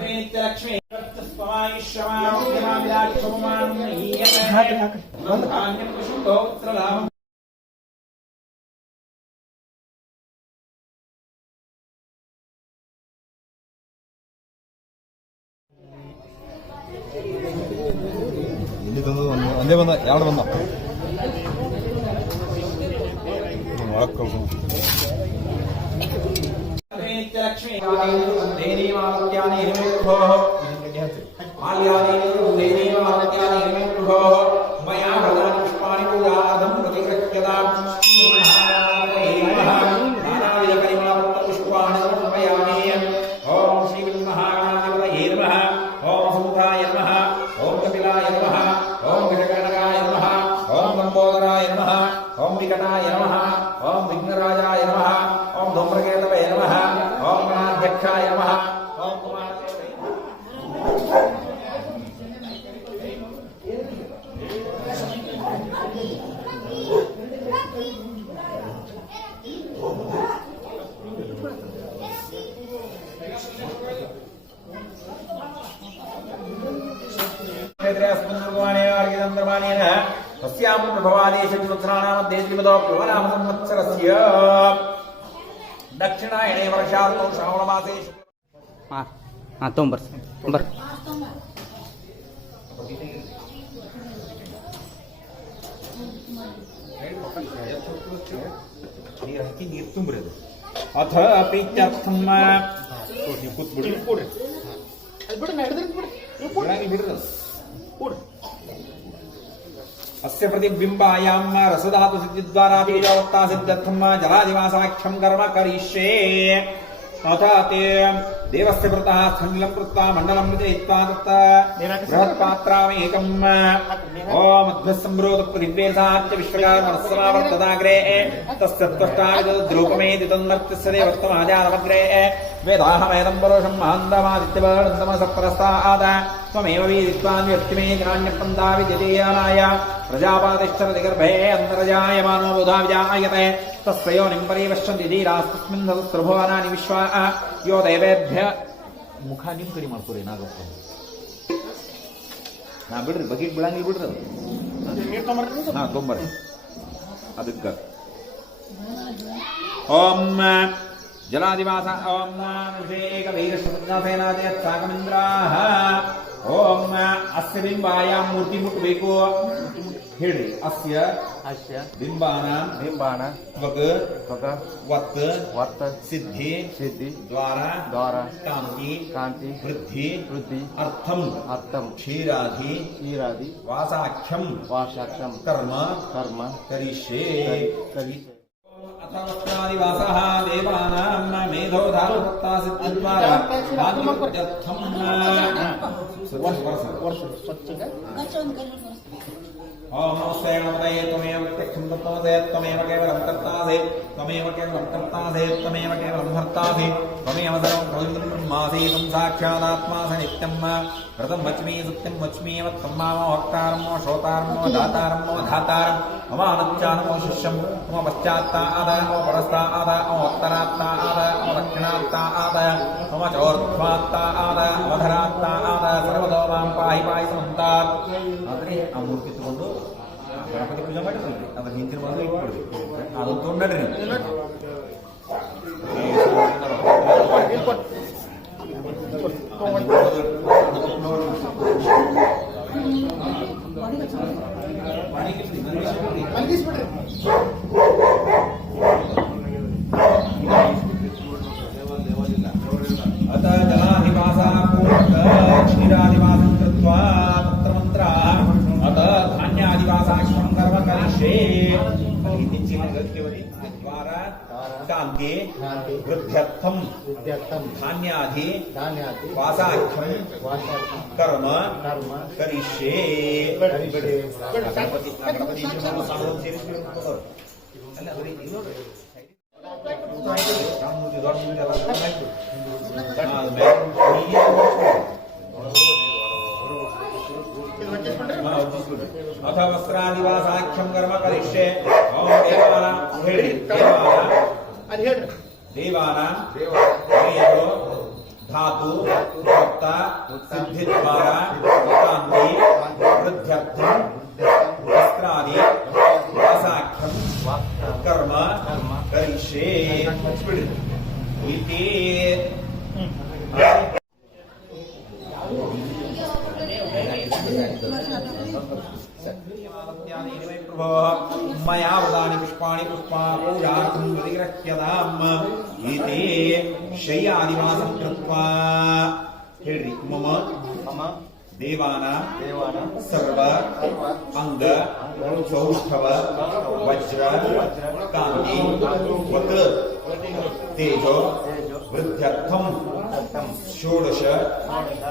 लक्ष्मी ಇಲ್ಲಿ ತಂದು ಒಂದೇ ಬಂದ ಎರಡು ಬಂದ ಒಳಗೆ ಕಳ್ಕೊಂಡು लक्ष्मी देवी मालत्यानि हिरण्यगर्भोः माल्यानि देवी मालत्यानि हिरण्यगर्भोः मया प्रदान पुष्पाणि पूजार्थं प्रतिगृह्यताम् नानाविधपरिमलपुष्पाणि समर्पयामि ॐ श्रीमन्महागणाधिपतये नमः ॐ सुमुखाय नमः ॐ कपिलाय नमः ॐ गजकर्णकाय नमः ॐ लम्बोदराय नमः ॐ विकटाय नमः ॐ विघ्नराजाय नमः ॐ धूम्रकेतवे नमः ॐ गणाध्यक्षाय नमः ॐ तस्यां प्रभवादेशमुद्राणामध्ये त्रिपदो प्लवनाम संवत्सरस्य दक्षिणायने वर्षार्धौ श्रावणमासे ತೊಂಬರ್ ನೀರು ತುಂಬ್ರಿ ಅದು ಅಥ ಪ್ರೀತ್ಯರ್ಥಂ ಕೂತ್ಬಿಡಿ ಕೊಡ್ರಿ ಬಿಡ್ರಿ अस्य प्रतिबिंबायां रसधातु सिद्धिद्वारा बीजावत्ता सिद्ध्यर्थं जलादिवासाख्यं कर्म करिष्ये अथ ते देवस्य व्रतः स्थलिलं कृत्वा मण्डलं विजयित्वा तत् बृहत्पात्रामेकम् ॐ अध्वसंरोधप्रतिवेशाच्च विश्वकर्मणस्समावर्तदाग्रे तस्य त्वष्टाविद्रूपमेति तन्नर्त्यस्य देवस्तमाजानमग्रे वेदाहमेदं परुषं महान्दमादित्यवर्णन्तमसप्रस्ताद त्वमेव वीदित्वान्व्यक्तिमे ग्राण्यपन्दाविद्यतेयानाय प्रजापातिश्चरति अन्तर्जायमानो बुधा विजायते तस्य योनिं परिपश्यन्ति धीरास्तस्मिन् सहस्रभुवनानि विश्वा यो देवेभ्य मुख निम कड़ी ಮಾಡ್ಕೊರಿ ನಾಗಪ್ಪ ನಾ ಬಿಡ್ರಿ ಬಕೆಟ್ ಬಿಡಂಗಿಲ್ಲ ಬಿಡ್ರಿ ಹಾ ತೊಂಬರ್ರಿ ಅದಕ್ಕ ಓಂ ಜಲಾದಿವಾಸ ಓಂ ವಿಷೇಕ ವೀರಶ್ವಸೇನಾದಯ ಸಾಕಮಿಂದ್ರಾಹ ಓಂ ಅಸ್ಯ ಬಿಂಬಾಯಾಂ ಮೂರ್ತಿ ಮುಟ್ಟಬೇಕು ಹೇಳ್ರಿ ಅಸ್ಯ ಬಿಂಬಾನ ವತ್ ಸಿದ್ಧಿ ದ್ವಾರ ಕಾಂತಿ ವೃದ್ಧಿ ಅರ್ಥಂ ಕ್ಷೀರಾಧಿ ವಾಸಾಖ್ಯಂ ಕರ್ಮ ಕರಿಷ್ಯೆ अथवस्त्रादिवासः देवानां मेधो धातुभक्ता सिद्धिद्वारा ओम नमस्ते गणपतये त्वमेव प्रत्यक्षं तत्त्वमसे त्वमेव केवलं कर्तासि त्वमेव केवलं कर्तासि त्वमेव केवलं भर्तासि त्वमेव सर्वं खलु ब्रह्मासि त्वं साक्षादात्मासि नित्यं व्रतं वच्मि सत्यं वच्मि त्वं मामो हक्तारं मो श्रोतारं मो दातारं मो धातारं मम अनच्चानमो शिष्यं मम पश्चात्तादय मम परस्तादय मम उत्तरात्तादय मम दक्षिणात्तादय मम चोर्ध्वात्तादय अवधरात्तादय सर्वतो मां पाहि पाहि समन्तात् आದ್ರೆ ಆ ಮೂರ್ತಿ ತಗೊಂಡು ಗಣಪತಿ ಪೂಜೆ ಮಾಡಿದ್ರಿ ಅದ್ರ ಹಿಂದಿನ ಮೊದಲು ಇಟ್ಬಿಡ್ರಿ ಅದು ತೊಗೊಂಡ್ರಿ अत जलाधिवास क्षीरादिवासं कृत्वा तत्र मन्त्रः अत धान्यादिवासाख्यं कर्म करिष्ये द्वारा कान्ते वृद्ध्यर्थं धान्यादि वासाख्यं कर्म करिष्ये अथ वस्त्रादिवासाख्यं कर्म करिष्ये ओम देवानां धातु उक्त सिद्धिद्वारा कान्ति वृद्ध्यर्थं वस्त्रादि वासाख्यं कर्म करिष्ये इति मया वदानि पुष्पाणि पुष्पापूजार्थं प्रतिगृह्यताम् इति शय्यादिवासं कृत्वा हेळ्रि मम देवानां सर्व अंग सौष्ठव वज्र कान्ति वत् तेजो वृद्ध्यर्थं षोडश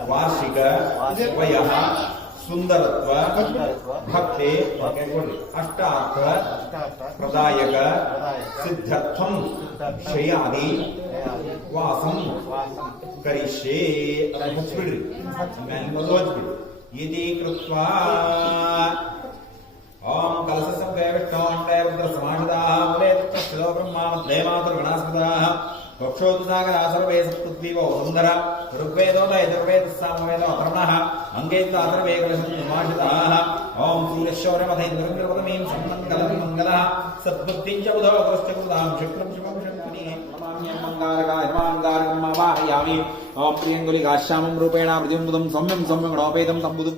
वार्षिक वयः सुंदरत्व भक्ति अष्टार्थ प्रदायक सिद्धर्थम शय्यादि वासं करिष्ये इति कृत्वा ओम कलशसंख्या विष्णोण्डे रुद्रसमाहिताः मूले तत्तस्थो ब्रह्मा मध्ये मातृगणास्पदाः वक्षोदसागरा सर्वे सप्तद्वीपो सुन्दर ऋग्वेदो यजुर्वेदः सामवेदो अथर्वणः अङ्गेन्द्राथर्वे कलशसमाहिताः ओम सूर्यशौर्यमथैन्द्रमिं सम्मङ्गलं मङ्गलः सद्बुद्धिं च बुधो गुरुश्च कृतां शुक्रं शुभं शक्तिः नमाम्यं मङ्गारकं वाहयामि ओम प्रियङ्गुलिकाश्यामं रूपेण प्रतिम्बुदं सौम्यं सौम्यं गणोपेतं तम्बुदं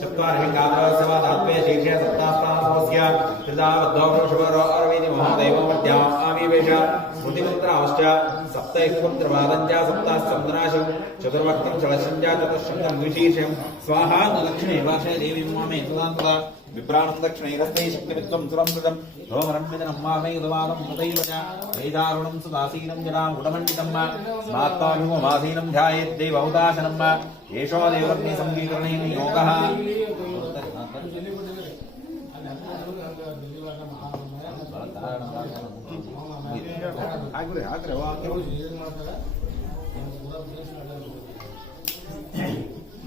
चत्वारिंगात्वे शीर्षे सप्तास्तास्य त्रिदावद्धो वृषभरो अरविति महादैवमध्याम् आविवेश स्मृतिमन्त्राश्च सप्तैकमन्त्रवादं च सप्तास्समुद्राशं चतुर्वक्त्रं षडशं च चतुष्षं द्विशीर्षं स्वाहा दक्षिणे भाषे देवीं मामे सुदान्तदा विप्राणं दक्षिणैरस्ते शक्तिमित्वं सुरमृतं रोमरण्यजनं मामे उदवादं तथैव च वेदारुणं सुदासीनं जनां गुणमण्डितं स्मात्ताभिमुमासीनं ध्यायेद्देवहुताशनं एषो देवर्णिसङ्गीकरणेन योगः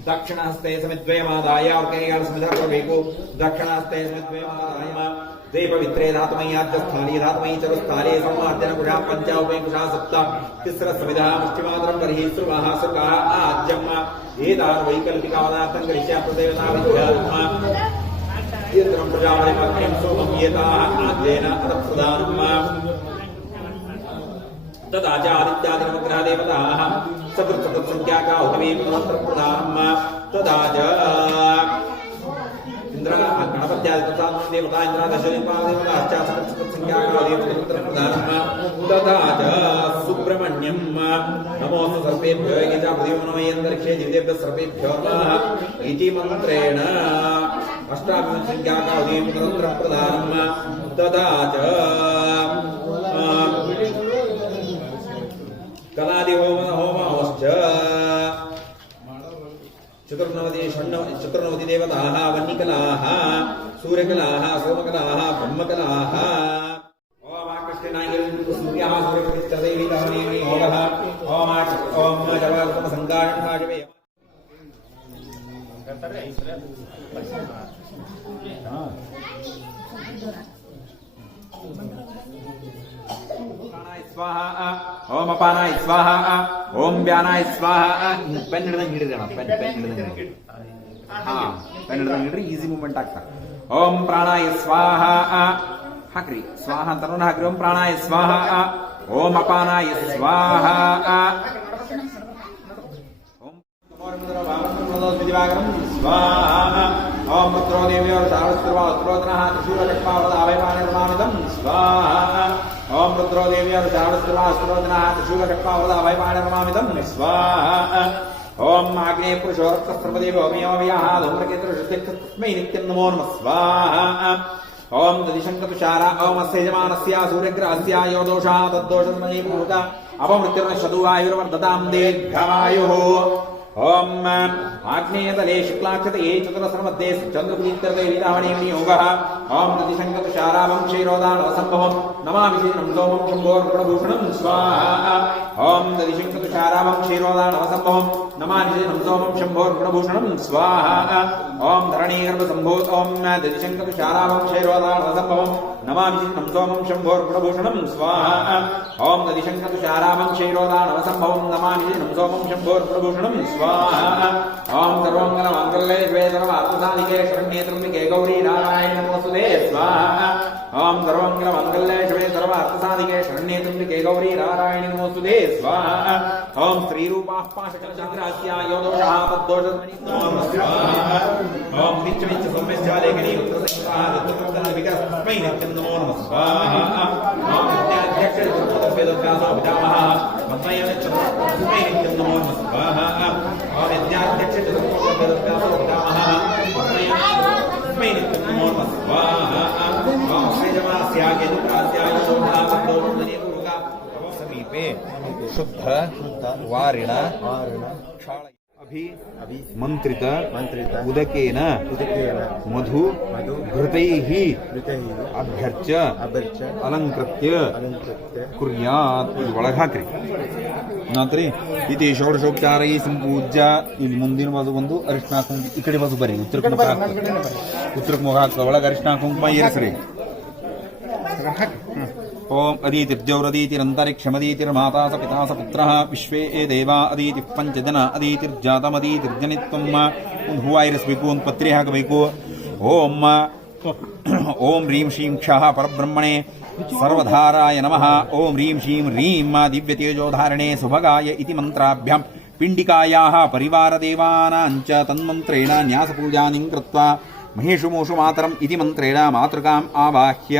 दक्षिणहस्ते समिद्वयमादाय और कईयाल समिधा प्रवेको दक्षिणहस्ते समिद्वयमादाय द्वे पवित्रे धातुमय्याद्यस्थाने धातुमयी चतुस्थाने सम्मार्जन कुशा पंचाउपय कुशा सप्त तिस्र समिधा मुष्टिमात्रं बर्हि सुरवाः सुरकाः आज्यम् एतान् वैकल्पिकावदार्थं करिष्या प्रदेवता विद्यात्मा यत्रं प्रजापतिमग्निं सोमं येताः आद्येन अतप्रदानम् तदा च आदित्यादिनवग्रह देवताः सकृत्संख्याका उतमे मंत्रप्रदानम् तदा च इंद्र गणपत्यादिप्रदान देवता इंद्र दशदेवताश्च सकृत्संख्याका देवताप्रदानम् तदा च सुब्रह्मण्यं नमोऽस्तु सर्पेभ्यो ये च प्रतिमनोयन्तरिक्षे दिव्येभ्यः सर्पेभ्यो नमः इति मन्त्रेण अष्टाविंशतिसंख्याका देवताप्रदानम् तदा च कलादि होमाश्च चतुर्नवति देवताः वह्निकलाः सूर्यकलाः सोमकलाः ब्रह्मकलाः ओम सूर्यः सूर्यप्रतिष्ठदैवीतमनेमि योगः ओम जवासंगायणाजिवे स्वाहा ओम अपानाय स्वाहा ओम व्यानाय स्वाहा पेन हिडिदण पेन हिडिदण हां पेन हिडिदण ಈಸಿ ಮೂವ್ಮೆಂಟ್ ಆಗ್ತಾ ओम प्राणाय स्वाहा हाक्री स्वाहा अंतरन हाक्री ओम प्राणाय स्वाहा ओम अपानाय स्वाहा ओम स्वाहा ओम पुत्रो देव्यो शारस्त्रवा उत्रोदनः त्रिशूलचक्रावदाभयमानमानितं स्वाहा ओम रुद्रो देव्यो शारस्त्रवा उत्रोदनः त्रिशूलचक्रावदाभयमानमानितं स्वाहा ओम आग्नेय पुरुषोरक्तस्त्रपदेव ओमयोव्याः धूम्रकेतुर्षुतिक्तस्मै नित्यं नमो नमः स्वाहा ओम दधिशङ्कतुषारा ओम अस्य यजमानस्य सूर्यग्रहस्य यो दोषः तद्दोषमयि भूत अपमृत्युर्नश्वतुवायुर्वर्धतां दीर्घायुः ओम आग्नेयतले शुक्लाक्षतये चतुरस्रमध्ये चन्द्रपुरीत्यर्देवीरावणेमि योगः ओम दधिशङ्कतुषारावं क्षीरोदानवसम्भवं नमामि श्रीनं सोमं शम्भोर्गुणभूषणं स्वाहा ओम दधिशङ्कतुषारावं क्षीरोदानवसम्भवं नमामि सोमं शम्भोर्गुणभूषणं स्वाहा ॐ धरणीगर्भसम्भूत ॐ दधिशङ्कतुषाराभं क्षैरोदानसम्भवं नमामि सोमं शम्भोर्गुणभूषणं स्वाहा ॐ दधिशङ्कतुषाराभं क्षैरोदानवसम्भवं नमामि सोमं शम्भोर्गुणभूषणं स्वाहा ॐ सर्वमङ्गलमाङ्गल्ये शिवे सर्वार्थसाधिके शरण्ये त्र्यम्बके गौरी नारायणि नमोऽस्तुते स्वाहा ॐ सर्वमङ्गलमाङ्गल्ये शिवे सर्वार्थसाधिके शरण्ये त्र्यम्बके गौरी नारायणि नमोऽस्तुते स्वाहा ॐ स्त्रीरूपाः पाशकलचन्द्रास्यायो दोषः तद्दोषध्वनिः ॐ नित्यमिच्च सौम्यश्चालेखनी उत्तरसंग्रहः ऋतुप्रदनविकरस्मै नित्यं नमो नमः स्वाहा ॐ विद्याध्यक्षवेदव्यासो पितामहः मद्मयनित्यं नमो नमः स्वाहा ॐ विद्याध्यक्षवेदव्यासो पितामहः मद्मयनित्यं नमो नमः स्वाहा ॐ श्रीजमास्याकेतुप्रास्यायो दोषः तद्दोषध्वनिः समीपे शुद्ध वारिण अभि मंत्रित उदकेन मधु घृतैः अभ्यर्च्य अलंकृत्य कुर्यात् ಒಳಗೆ ಹಾಕ್ರಿ ನಂತರ ಇತಿ ಷೋಡಶೋಪಚಾರೈ ಸಂಪೂಜ್ಯ ಇಲ್ಲಿ ಮುಂದಿನ ಬಾಜು ಒಂದು ಅರಿಶಿನ ಕುಂಕುಮ ಈ ಕಡೆ ಬಾಜು ಬರೀ ಉತ್ತರಕ್ಕೆ ಮುಖ ಹಾಕ್ತ ಒಳಗೆ ಅರಿಶಿನ ಕುಂಕುಮ ಏರಿಸ್ರಿ ओम अदितिर्जौरदीतिरन्तरिक्षमदीतिर्माता स पिता स पुत्रः विश्वे ए देवा अदितिः पंचजन अदितिर्जातमदीतिर्जनित्वं हुवायरस्ಬೇಕು ಒಂದು ಪತ್ರೆ ಹಾಕಬೇಕು ಓಂ ಓಂ ರೀಂ ಶ್ರೀಂ ಕ್ಷಃ ಪರಬ್ರಹ್ಮಣೇ ಸರ್ವಧಾರಾಯ ನಮಃ ಓಂ ರೀಂ ಶ್ರೀಂ ರೀಂ ದಿವ್ಯತೇಜೋಧಾರಣೆ ಸುಭಗಾಯ ಇತಿ ಮಂತ್ರಾಭ್ಯಾಂ पिण्डिकायाः परिवारदेवानाञ्च तन्मन्त्रेण न्यासपूजानिं कृत्वा महेशुमोषु मातरम् इति मन्त्रेण मातृकाम् आवाह्य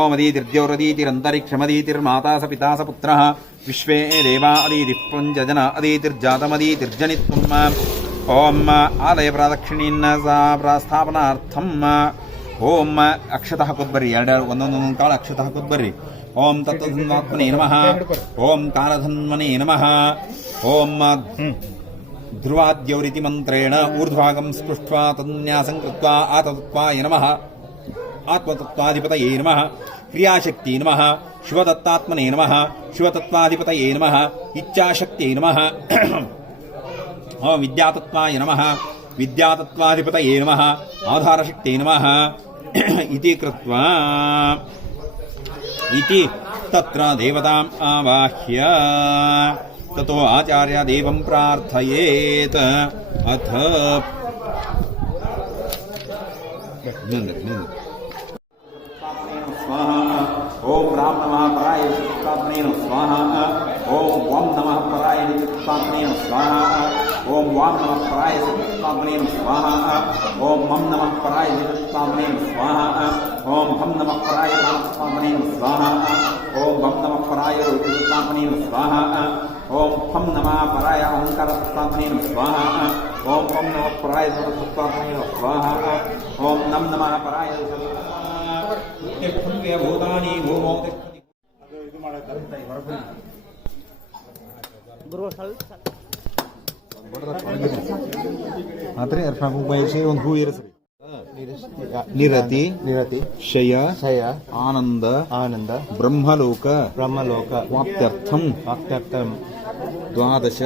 ओमदीतिर्द्यौरदीतिरन्तरिक्षमदीतिर्माता स पिता स पुत्रः विश्वे देवा अदीतिः पञ्चजन अदीतिर्जातमदीतिर्जनित्वम् ओम आलय प्रदक्षिणेन सा प्रास्थापनार्थम् ओम अक्षतः हाकोद्बर्री ಒಂದೊಂದೊಂದು ಕಾಳು ಅಕ್ಷತः ಹಾಕೋದ್ಬರ್ರಿ ओम तत्तधन्वात्मने नमः ओम कालधन्वने नमः ओम ध्रुवाद्यौरिति मन्त्रेण ऊर्ध्वागं स्पृष्ट्वा तन्न्यासं कृत्वा आतत्त्वाय नमः आत्मतत्त्वाधिपतये नमः क्रियाशक्ति नमः शिवदत्तात्मने नमः शिवतत्त्वाधिपतये नमः इच्छाशक्त्यै नमः विद्यातत्त्वाय नमः विद्यातत्त्वाधिपतये नमः आधारशक्त्यै नमः इति कृत्वा इति तत्र देवताम् आवाह्य ततो आचार्य देवं प्रार्थयेत् अथ स्वाहा ओम राम नमः पराय चित्तात्मने स्वाहा ओम वाम नमः पराय चित्तात्मने स्वाहा ओम वाम नमः पराय चित्तात्मने स्वाहा ओम मम नमः पराय चित्तात्मने स्वाहा ओम हम नमः पराय चित्तात्मने स्वाहा ओम वम नमः पराय चित्तात्मने स्वाहा ओम हम नमः पराय अहंकारचित्तात्मने स्वाहा ओम हम नमः पराय चित्तात्मने स्वाहा ओम नम नमः पराय भूतानि भूमौ ಆದ್ರೆ ಅರ್ಶನ ಕುಂಕುಮ ಇರಿಸಿ ಒಂದು ಹೂ ಇರಿಸ್ರಿ ನಿರತಿ ಶಯ ಆನಂದ ಬ್ರಹ್ಮಲೋಕ ವಾಪ್ತ್ಯರ್ಥಂ ದ್ವಾದಶ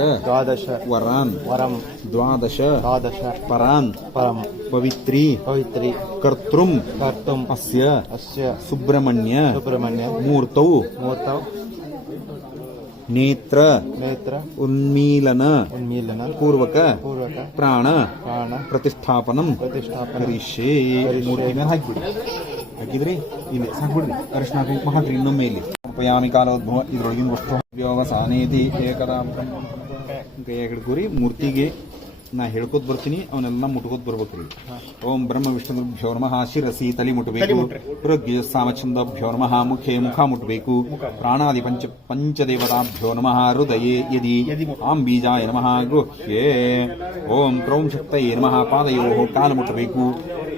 ವರಂ ದ್ವಾದಶ ಪರಾನ್ ಪವಿತ್ರಿ ಕರ್ತೃಂ ಅಸ್ಯ ಸುಬ್ರಹ್ಮಣ್ಯ ಮೂರ್ತೌ ನೇತ್ರ ಉನ್ಮೀಲನ ಪೂರ್ವಕ ಪ್ರಾಣ ಪ್ರತಿಷ್ಠಾಪನಂ ಕರಿಷ್ಯೆ ಮೂರ್ತಿ ಮೇಲೆ ಹಾಕಿದ್ರಿ ಇಲ್ಲಿ ಸಾಕ್ಬಿಡ್ರಿ ಅರಿಶಿನ ಕುಂಕುಮ ಹಾಕ್ರಿ ಇನ್ನೊಮ್ಮೆ ಇಲ್ಲಿ ಪಯಾಮಿ ಕಾಲೋದ್ಭವ ಇದ್ರೊಳಗಿನ ವಸ್ತು ವ್ಯವಸಾನೇತಿ ಏಕದಾ ಕೈ ಹಿಡ್ಕೋರಿ ಮೂರ್ತಿಗೆ ನಾ ಹೇಳ್ಕೋತ ಬರ್ತೀನಿ ಅವನ್ನೆಲ್ಲ ಮುಟ್ಕೋತ ಬರ್ಬೇಕ್ರಿ ಓಂ ಬ್ರಹ್ಮ ವಿಷ್ಣುಭ್ಯೋ ನಮಃ ಶಿರಸಿ ತಲೆ ಮುಟ್ಟಬೇಕು ಪ್ರಜ್ಞ ಸಾಮಚಂದಭ್ಯೋ ನಮಃ ಮುಖೇ ಮುಖ ಮುಟ್ಟಬೇಕು ಪ್ರಾಣಾದಿ ಪಂಚದೇವತಾಭ್ಯೋ ನಮಃ ಹೃದಯೇ ಯದಿ ಆಂ ಬೀಜಾಯ ನಮಃ ಗೃಹ್ಯೇ ಓಂ ಕ್ರೌಂ ಶಕ್ತಯೇ ನಮಃ ಪಾದಯೋ ಕಾಲ ಮುಟ್ಟಬೇಕು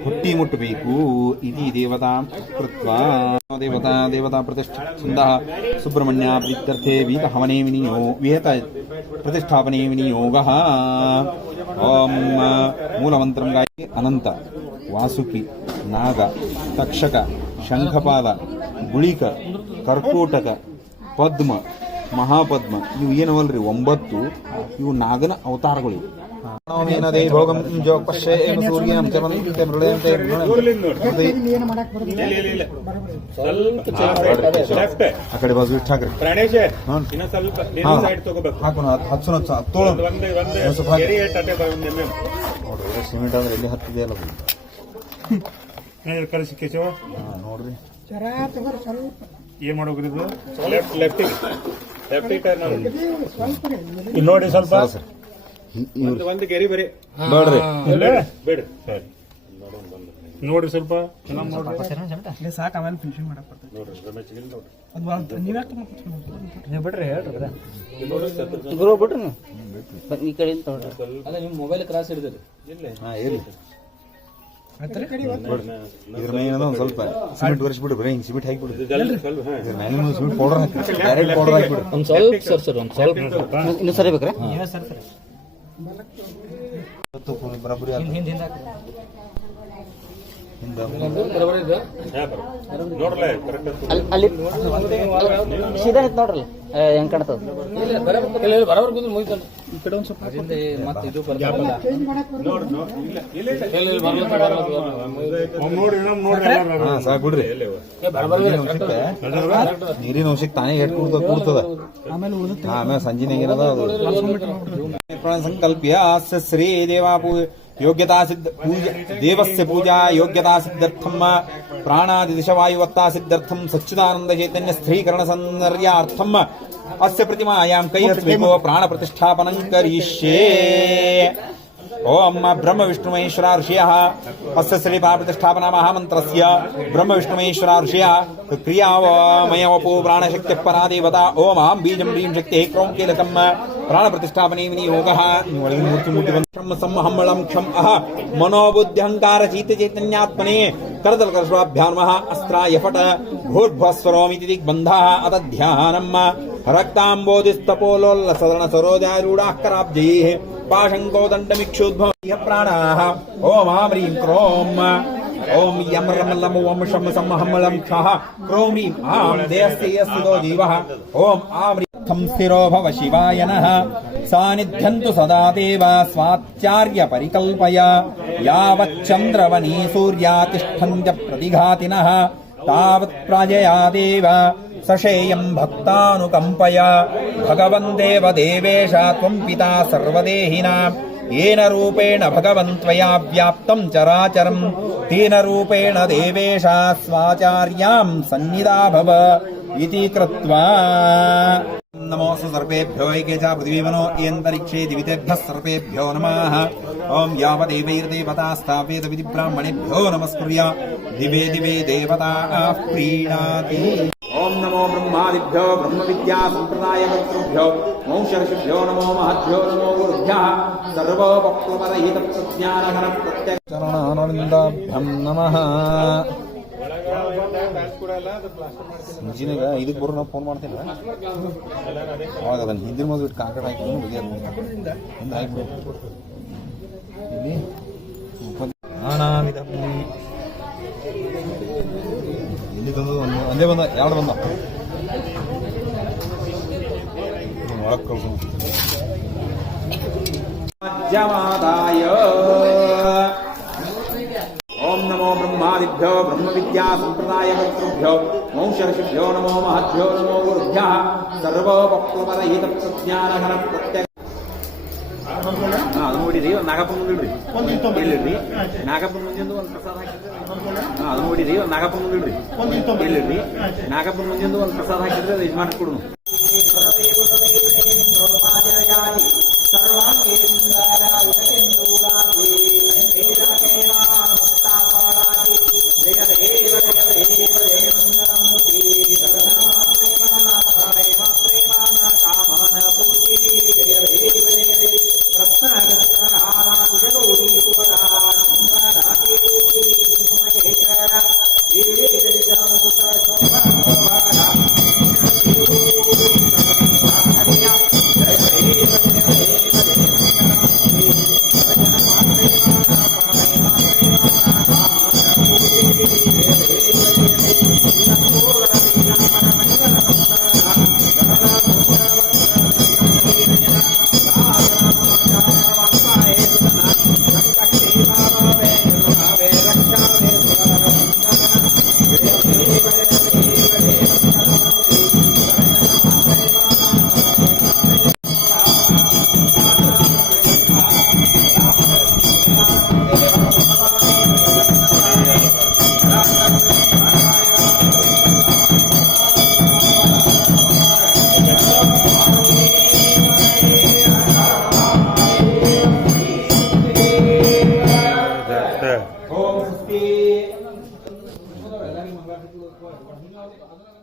ಹುಟ್ಟಿ ಮುಟ್ಟಬೇಕು ಇತಿ ದೇವತಾ ಕೃತ್ವಾ ದೇವತಾ ಪ್ರತಿಷ್ಠಿತಃ ಸುಬ್ರಹ್ಮಣ್ಯ ಪ್ರೀತ್ಯರ್ಥೆ ವೀತ ಹವನೆ ವಿಹತ ಪ್ರತಿಷ್ಠಾಪನೆ ವಿನಿಯೋಗಃ ಓಂ ಮೂಲಮಂತ್ರಂ ಗಾಯತ್ರಿ ಅನಂತ ವಾಸುಕಿ ನಾಗ ತಕ್ಷಕ ಶಂಖಪಾಲ ಗುಳಿಕ ಕರ್ಕೋಟಕ ಪದ್ಮ ಮಹಾಪದ್ಮ ಇವು ಏನವಲ್ರಿ 9 ಇವು ನಾಗನ ಅವತಾರಗಳು. ನವಮೀನದೇ ಭೋಗಂ ಜೋಗ ಪಶ್ಯೇ ಏನ ಸೂರ್ಯಂ ಚಮಂತೆ ಮೃಳಯಂತೆ ಆ ಕಡೆ ಬಾಜು ಇಟ್ಟು ಹಾಕ್ರಿ. ಹಾಕೋಣ ಹಚ್ಚು ತೋಳ ನೋಡ್ರಿ ಸಿಮೆಂಟ್ ಅಂದ್ರೆ ಎಲ್ಲಿ ಹತ್ತಿದೆ ಅಲ್ಲ ನೋಡ್ರಿ ಏನ್ ಮಾಡೋಗ್ರಿ ಇದು ಲೆಫ್ಟ್ ನೋಡಿ ಸ್ವಲ್ಪ ಒಂದು ಗೆರಿ ಬರೀ ನೋಡ್ರಿ ಬೇಡ ನೋಡಿ ಸ್ವಲ್ಪ ಸಾಕು ಆಮೇಲೆ ಫಿನಿಶಿಂಗ್ ಮಾಡಕ್ ಬರ್ತದೆ ನೀವು ಬಿಡ್ರಿ ಹೇಳ್ರಿ ಗುರು ಬಿಡ್ರಿ ಈ ಕಡೆ ಅಲ್ಲ ನಿಮ್ಮ ಮೊಬೈಲ್ ಕ್ರಾಸ್ ಹಿಡಿದ್ರಿ ಹಾ ಇರ್ಲಿ ಇದ್ರ ಮೇಲಿಂದ ಒಂದ್ ಸ್ವಲ್ಪ ಸಿಮೆಂಟ್ ಒರೆಸ್ಬಿಡ್ರಿ ಬರೀ ಹಿಂಗ್ ಸಿಮೆಂಟ್ ಹಾಕಿಬಿಡ್ರಿ ಇದ್ರ ಮೇಲಿಂದ ಸಿಮೆಂಟ್ ಪೌಡರ್ ಹಾಕಿ ಡೈರೆಕ್ಟ್ ಪೌಡರ್ ಹಾಕಿಬಿಡ್ರಿ. ಒಂದ್ ಸ್ವಲ್ಪ ಸರ್ ಒಂದ್ ಸ್ವಲ್ಪ ಇನ್ನು ಸರಿ ಬೇಕ್ರೆ ಬರಾಬರಿ ಅಲ್ಲಿ ಸೀದಾ ನಿಂತ್ ನೋಡ್ರಲ್ಲ ಹೆಂಗ್ ಕಾಣ್ತದ ಹಾ ಸಾಕ್ ಬಿಡ್ರಿ. ನೀರಿನ ಅಂಶಕ್ಕೆ ತಾನೇ ಎಟ್ಟು ಕೂಡ್ತದ ಆಮೇಲೆ ಸಂಜಿನಾಗ ಏನದ ಅದು ಸಂಕಲ್ಪ್ಯ ಅಸ್ಯ ಶ್ರೀ ದೇವಾಪೂ ಯೋಗ್ಯತಾ ಸಿದ್ಧ ಪೂಜಾ ದೇವಸ್ಯ ಪೂಜಾ ಯೋಗ್ಯತಾ ಸಿದ್ಧರ್ಥಂ ಪ್ರಾಣಾದಿಶವಾಯುವತ್ತಾ ಸಿದ್ಧರ್ಥಂ ಸಚ್ಚಿದಾನಂದ ಚೈತನ್ಯ ಸ್ಥಿರೀಕರಣ ಸೌಂದರ್ಯಾರ್ಥಂ ಅಸ್ಯ ಪ್ರತಿಮಾಯಾಂ ಕೈಹಸ್ವಿಕೋ ಪ್ರಾಣ ಪ್ರತಿಷ್ಠಾಪನಂ ಕರಿಷ್ಯೇ. ಓಂ ಬ್ರಹ್ಮ ವಿಷ್ಣು ಮಹೇಶ್ವರ ಋಷಿಯಃ ಅಸ್ಯ ಶ್ರೀ ಪ್ರಾಣಪ್ರತಿಷ್ಠಾಪನಾ ಮಹಾಮಂತ್ರಸ್ಯ ಬ್ರಹ್ಮ ವಿಷ್ಣು ಮಹೇಶ್ವರ ಋಷಿಯಃ ಕ್ರಿಯಾಮಯವಪೋ ಪ್ರಾಣಶಕ್ತಿಃ ಪರಾ ದೇವತಾ ಓಂ ಆಂ ಬೀಜಂ ಹ್ರೀಂ ಶಕ್ತಿಃ ಕ್ರೌಂ ಕೀಲಕಂ ಪ್ರಾಣ ಪ್ರತಿಷ್ಠಾಪನೆ ವಿನಿಯೋಗಃ. ಸಂಹಮ್ಮಳಂ ಕ್ಷಂ ಅಹ ಮನೋಬುದ್ಧ್ಯಹಂಕಾರ ಚೀತ ಚೈತನ್ಯಾತ್ಮನೆ ಕರದಲ ಕರ್ಶ್ವಾಭ್ಯಾಂ ನಮಃ ಅಸ್ತ್ರಾಯ ಫಟ ಭೂರ್ಭಸ್ವರೋಮಿತಿ ದಿಗ್ಬಂಧಃ ಅತಧ್ಯಾನಂ ರಕ್ತಾಂಬೋಧಿಸ್ತಪೋಲೋಲ್ಲ ಸದರಣ ಸರೋಜಾರೂಢಾಃ ಕರಾಬ್ಜೈಃ ಪಾಶಂಕೋದಂಡಮಿಕ್ಷುದ್ಭವ ಪ್ರಾಣಾಃ ಓಂ ಆಂ ಹ್ರೀಂ ಕ್ರೋಂ ಓಂ ಯಂ ರಂ ಲಂ ಓಂ ಶಂ ಸಂ ಹಮ್ಮಳಂ ಕ್ಷಃ ಕ್ರೋಂ ಹ್ರೀಂ ಆಂ ದೇಯಸ್ಯ ಸ್ಥಿತೋ ಜೀವಃ ಓಂ ಆಂ ಹ್ರೀಂ ಸ್ಥಿರೋ ಭವ ಶಿವಾಯ ನಃ ಸಾನ್ನಿಧ್ಯಂತು ಸದಾ ದೇವ ಸ್ವಾಚಾರ್ಯ ಪರಿಕಲ್ಪಯ ಯಾವಚ್ಚಂದ್ರವನಿ ಸೂರ್ಯಾ ತಿಷ್ಠಂತ್ಯ ಪ್ರತಿಘಾತಿನಃ ತಾವತ್ ಪ್ರಾಜಯಾ ದೇವ ಸಶೇಯಂ ಭಕ್ತಾನುಕಂಪಯ ಭಗವನ್ ದೇವ ದೇವೇಶ ತ್ವಂ ಪಿತಾ ಸರ್ವದೇಹಿನಾಂ येन रूपेण भगवन् त्वया व्याप्तं चराचरं तेन रूपेण देवेश स्वाचार्यां सन्निधा भव इति कृत्वा नमोऽस्तु सर्वेभ्यो एके च पृथिवीमनो यन्तरिक्षे दिवितेभ्यः सर्वेभ्यो नमः. ओं यावदेवैर्देवतास्तावेद विधिब्राह्मणेभ्यो नमस्कुर्य दिवे दिवे देवताः प्रीणाति. ओं नमो ब्रह्मादिभ्यो ब्रह्मविद्या सम्प्रदायकर्तृभ्यो मौषर्षिभ्यो नमो महद्भ्यो नमो गुरुभ्यः सर्वोपक्लपरहितप्रज्ञानघन ಚರಣಾನಂದಾಭ್ಯಂ ನಮಃ. ಮುಂಚಿನಾಗ ಇದಕ್ಕೆ ಬರೋ ನಾವು ಫೋನ್ ಮಾಡ್ತೀವಿ ಅವಾಗ ಅದನ್ನು ಹಿಂದಿನ ಮೊದಲು ಇಟ್ಟು ಕಾಂಕ್ರೀಟ್ ಹಾಕಿ ಹಿಂದೆ ಹಾಕಿಬಿಡು ಇಲ್ಲಿ ನಾನಾವಿಧ ಇಲ್ಲಿ ತಂದು ಒಂದು ಒಂದೇ ಬಂದ ಎರಡು ಬಂದ ಒಳಗೆ ಕಳ್ಕೊಂಡು ओं नमो ब्रह्मादिभ्यो ब्रह्मविद्या सम्प्रदायकर्तृभ्यो मौषर्षिभ्यो नमो महद्भ्यो नमो गुरुभ्यः सर्वोपक्लपरहितप्रज्ञानघन प्रत्यक्ष. ಅದು ನೋಡಿರಿ ಒಂದು ನಾಗಪ್ಪನ ಮುಂದಿಡ್ರಿ ಇಲ್ಲಿರ್ರಿ ನಾಗಪ್ಪನ ಮುಂದಿಂದ ಒಂದು ಪ್ರಸಾದ ಹಾಕಿದ್ರಿ ಅದು ನೋಡಿರಿ ಒಂದು ನಾಗಪ್ಪನ ಮುಂದಿಡ್ರಿ ಇಲ್ಲಿರ್ರಿ ನಾಗಪ್ಪನ ಮುಂದಿಂದ ಒಂದು ಪ್ರಸಾದ ಹಾಕಿದ್ರೆ ಅದು ಇದು ಮಾಡಿಕೊಡು. ಹಿಂಗಾದ್ರೆ